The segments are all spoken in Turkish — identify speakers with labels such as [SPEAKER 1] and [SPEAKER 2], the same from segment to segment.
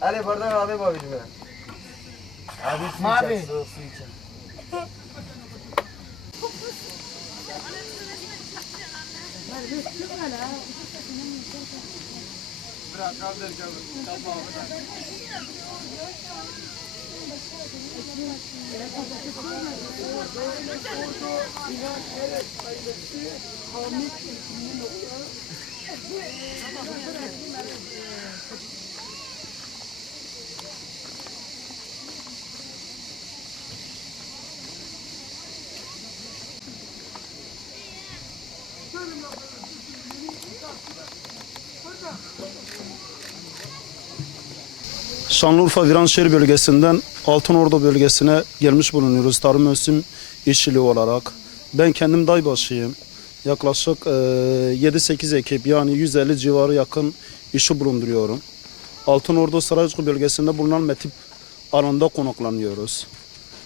[SPEAKER 1] Ali buradan alayım abicim ya. Abi su
[SPEAKER 2] Mavi.
[SPEAKER 1] içer, su, su içer.
[SPEAKER 3] Şanlıurfa Viranşehir bölgesinden Altınordu bölgesine gelmiş bulunuyoruz tarım mevsim işçiliği olarak. Ben kendim daybaşıyım. Yaklaşık e, 7-8 ekip yani 150 civarı yakın işi bulunduruyorum. Altınordu Saraycık bölgesinde bulunan metip alanında konaklanıyoruz.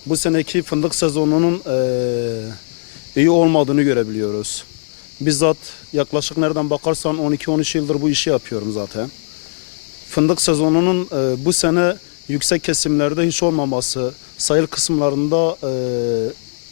[SPEAKER 3] Bu seneki fındık sezonunun e, iyi olmadığını görebiliyoruz. Bizzat yaklaşık nereden bakarsan 12-13 yıldır bu işi yapıyorum zaten fındık sezonunun e, bu sene yüksek kesimlerde hiç olmaması, sayılı kısımlarında e,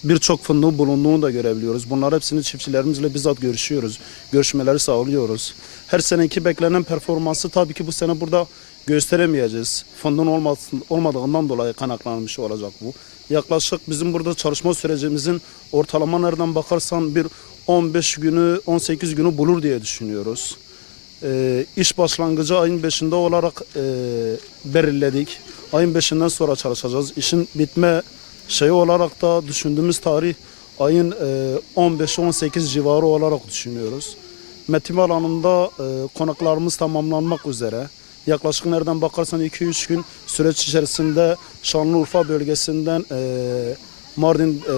[SPEAKER 3] birçok fındığın bulunduğunu da görebiliyoruz. Bunlar hepsini çiftçilerimizle bizzat görüşüyoruz. Görüşmeleri sağlıyoruz. Her seneki beklenen performansı tabii ki bu sene burada gösteremeyeceğiz. Fındığın olmasın- olmadığından dolayı kaynaklanmış olacak bu. Yaklaşık bizim burada çalışma sürecimizin ortalama nereden bakarsan bir 15 günü 18 günü bulur diye düşünüyoruz e, iş başlangıcı ayın 5'inde olarak e, belirledik. Ayın 5'inden sonra çalışacağız. İşin bitme şeyi olarak da düşündüğümüz tarih ayın e, 15-18 civarı olarak düşünüyoruz. Metin alanında e, konaklarımız tamamlanmak üzere. Yaklaşık nereden bakarsan 2-3 gün süreç içerisinde Şanlıurfa bölgesinden e, Mardin e,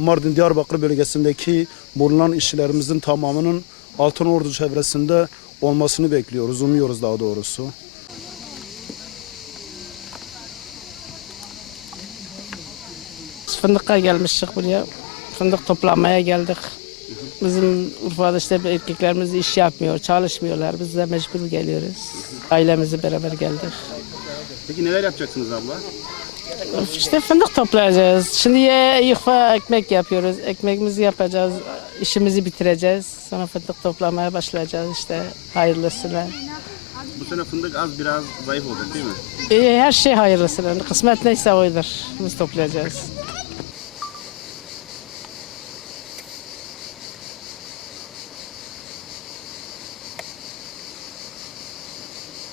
[SPEAKER 3] Mardin Diyarbakır bölgesindeki bulunan işçilerimizin tamamının Altınordu çevresinde olmasını bekliyoruz, umuyoruz daha doğrusu.
[SPEAKER 2] Fındık'a gelmiştik buraya. Fındık toplamaya geldik. Bizim Urfa'da işte erkeklerimiz iş yapmıyor, çalışmıyorlar. Biz de mecbur geliyoruz. Ailemizle beraber geldik.
[SPEAKER 4] Peki neler yapacaksınız abla?
[SPEAKER 2] İşte fındık toplayacağız. Şimdi ye- yufka ekmek yapıyoruz. Ekmeğimizi yapacağız. işimizi bitireceğiz. Sonra fındık toplamaya başlayacağız işte hayırlısıyla.
[SPEAKER 4] Bu sene fındık az biraz zayıf olacak değil mi?
[SPEAKER 2] Ee, her şey hayırlısıyla. Kısmet neyse oydur. Biz toplayacağız.